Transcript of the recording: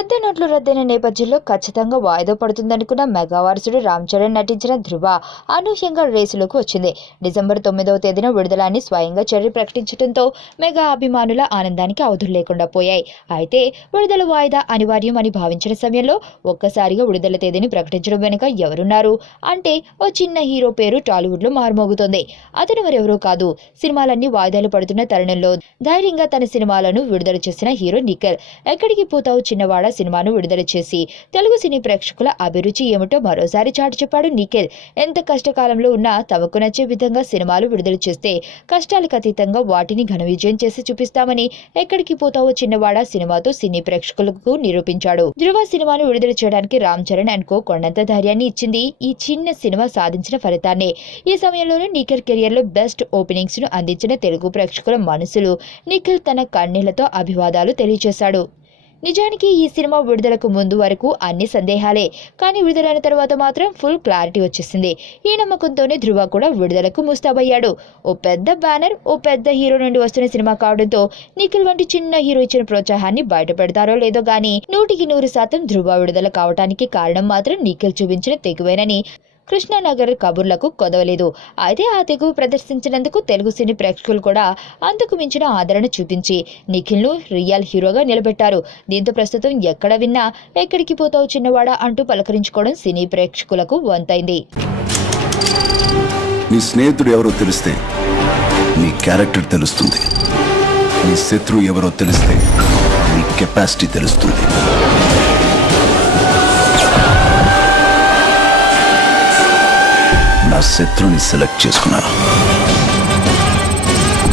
పెద్ద నోట్లు రద్దయిన నేపథ్యంలో ఖచ్చితంగా వాయిదా పడుతుందనుకున్న మెగా వారసుడు రామ్ చరణ్ నటించిన ధృవ అనూహ్యంగా రేసులోకి వచ్చింది. డిసెంబర్ 9వ తేదీన విడుదలని స్వయంగా చరణ్ ప్రకటించడంతో మెగా అభిమానుల ఆనందానికి అవధులు లేకుండా పోయాయి. అయితే విడుదల వాయిదా అనివార్యం అని భావించిన సమయంలో ఒక్కసారిగా విడుదల తేదీని ప్రకటించడం వెనుక ఎవరున్నారు అంటే ఓ చిన్న హీరో పేరు టాలీవుడ్ లో మారుమోగుతోంది. అతను మరెవరూ కాదు, సినిమాలన్నీ వాయిదాలు పడుతున్న తరుణంలో ధైర్యంగా తన సినిమాలను విడుదల చేసిన హీరో నిఖిల్. ఎక్కడికి పోతావు చిన్నవాడ సినిమాను విడుదల చేసి తెలుగు సినీ ప్రేక్షకుల అభిరుచి ఏమిటో మరోసారి చాటి చెప్పాడు నిఖిల్. ఎంత కష్టకాలంలో ఉన్నా తమకు నచ్చే విధంగా సినిమాలు విడుదల చేస్తే కష్టాలకు అతీతంగా వాటిని ఘన విజయం చేసి చూపిస్తామని ఎక్కడికి పోతావో చిన్నవాడ సినిమాతో సినీ ప్రేక్షకులకు నిరూపించాడు. ధృవ సినిమాను విడుదల చేయడానికి రామ్ చరణ్ అండ్ కో కొండంత ధైర్యాన్ని ఇచ్చింది ఈ చిన్న సినిమా సాధించిన ఫలితాన్నే. ఈ సమయంలోనూ నిఖిల్ కెరియర్ లో బెస్ట్ ఓపెనింగ్స్ ను అందించిన తెలుగు ప్రేక్షకుల మనసులు నిఖిల్ తన కన్నీళ్లతో అభివాదాలు తెలియజేశాడు. నిజానికి ఈ సినిమా విడుదలకు ముందు వరకు అన్ని సందేహాలే, కానీ విడుదలైన తర్వాత మాత్రం ఫుల్ క్లారిటీ వచ్చేసింది. ఈ నమ్మకంతోనే ధృవ కూడా విడుదలకు ముస్తాబయ్యాడు. ఓ పెద్ద బ్యానర్, ఓ పెద్ద హీరో నుండి వస్తున్న సినిమా కావడంతో నిఖిల్ వంటి చిన్న హీరో ఇచ్చిన ప్రోత్సాహాన్ని బయట పెడతారో లేదో గానీ 100% ధృవ విడుదల కావటానికి కారణం మాత్రం నిఖిల్ చూపించిన తెగువేనని కృష్ణానగర్ కబుర్లకు కొదవలేదు. అయితే ఆ తెగువ ప్రదర్శించినందుకు తెలుగు సినీ ప్రేక్షకులు కూడా అంతకు మించిన ఆదరణ చూపించి నిఖిల్ ను రియల్ హీరోగా నిలబెట్టారు. దీంతో ప్రస్తుతం ఎక్కడ విన్నా ఎక్కడికి పోతావు చిన్నవాడా అంటూ పలకరించుకోవడం సినీ ప్రేక్షకులకు వంతైంది. నీ స్నేహితుడు ఎవరో తెలిస్తే నీ క్యారెక్టర్ తెలుస్తుంది. నీ శత్రువు ఎవరో తెలిస్తే నీ కెపాసిటీ తెలుస్తుంది. నా శత్రుని సెలెక్ట్ చేసుకున్నాను.